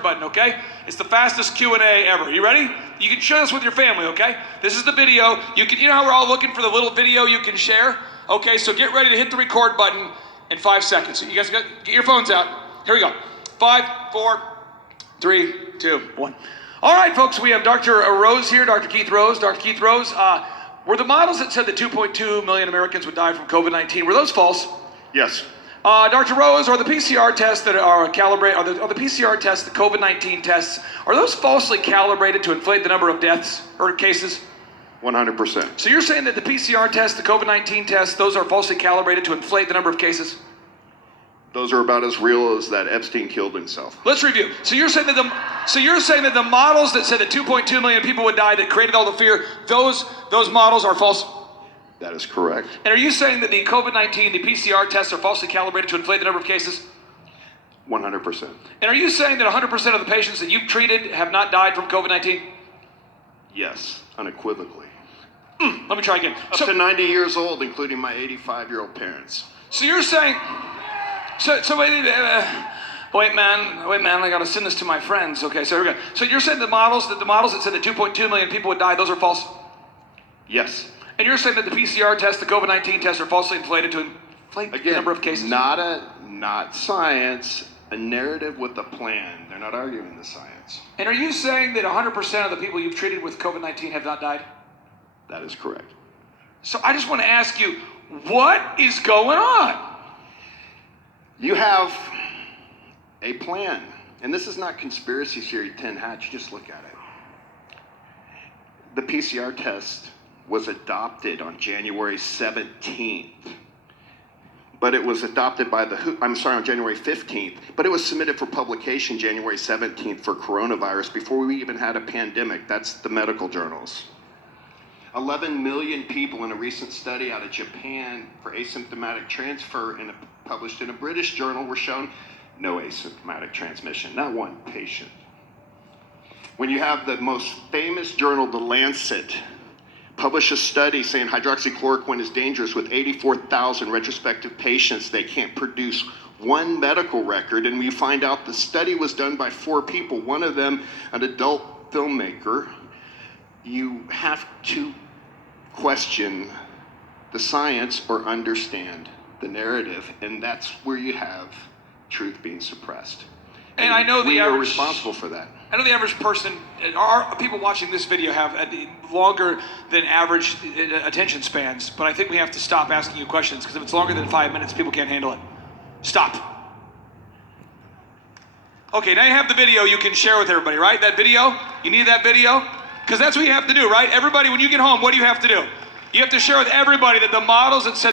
start button, okay? It's the fastest Q&A ever. You ready? You can share this with your family, okay? This is the video. You know how we're all looking for the little video you can share? Okay, so get ready to hit the record button in 5 seconds. So you guys get your phones out. Here we go. 5, 4, 3, 2, 1. All right, folks, we have Dr. Rose here, Dr. Keith Rose. Dr. Keith Rose, were the models that said that 2.2 million Americans would die from COVID-19, were those false? Yes. Dr. Rose, are the PCR tests that are calibrated, are the PCR tests, the COVID-19 tests, are those falsely calibrated to inflate the number of deaths or cases? 100%. So you're saying that the PCR tests, the COVID-19 tests, those are falsely calibrated to inflate the number of cases? Those are about as real as that Epstein killed himself. Let's review. So you're saying that the models that said that 2.2 million people would die, that created all the fear, those models are false? That is correct. And are you saying that the COVID-19, the PCR tests are falsely calibrated to inflate the number of cases? 100%. And are you saying that 100% of the patients that you've treated have not died from COVID-19? Yes, unequivocally. Let me try again. Up to 90 years old, including my 85-year-old parents. So you're saying, wait, man, I gotta send this to my friends. Okay, so here we go. So you're saying the models that said that 2.2 million people would die, those are false? Yes. And you're saying that the PCR test, the COVID-19 tests are falsely inflated to inflate the number of cases? Not science, a narrative with a plan. They're not arguing the science. And are you saying that 100% of the people you've treated with COVID-19 have not died? That is correct. So I just want to ask you, what is going on? You have a plan. And this is not conspiracy theory 10 hats, you just look at it. The PCR test was adopted on January 17th. But it was adopted by on January 15th, but it was submitted for publication January 17th for coronavirus before we even had a pandemic. That's the medical journals. 11 million people in a recent study out of Japan for asymptomatic transfer published in a British journal were shown no asymptomatic transmission, not one patient. When you have the most famous journal, The Lancet, publish a study saying hydroxychloroquine is dangerous with 84,000 retrospective patients, they can't produce one medical record, and we find out the study was done by 4 people, one of them an adult filmmaker. You have to question the science or understand the narrative, and that's where you have truth being suppressed. And I know we are responsible for that. I know the average person, our people watching this video have longer than average attention spans, but I think we have to stop asking you questions, because if it's longer than 5 minutes, people can't handle it. Stop. Okay, now you have the video you can share with everybody, right? That video? You need that video? Because that's what you have to do, right? Everybody, when you get home, what do you have to do? You have to share with everybody that the models that said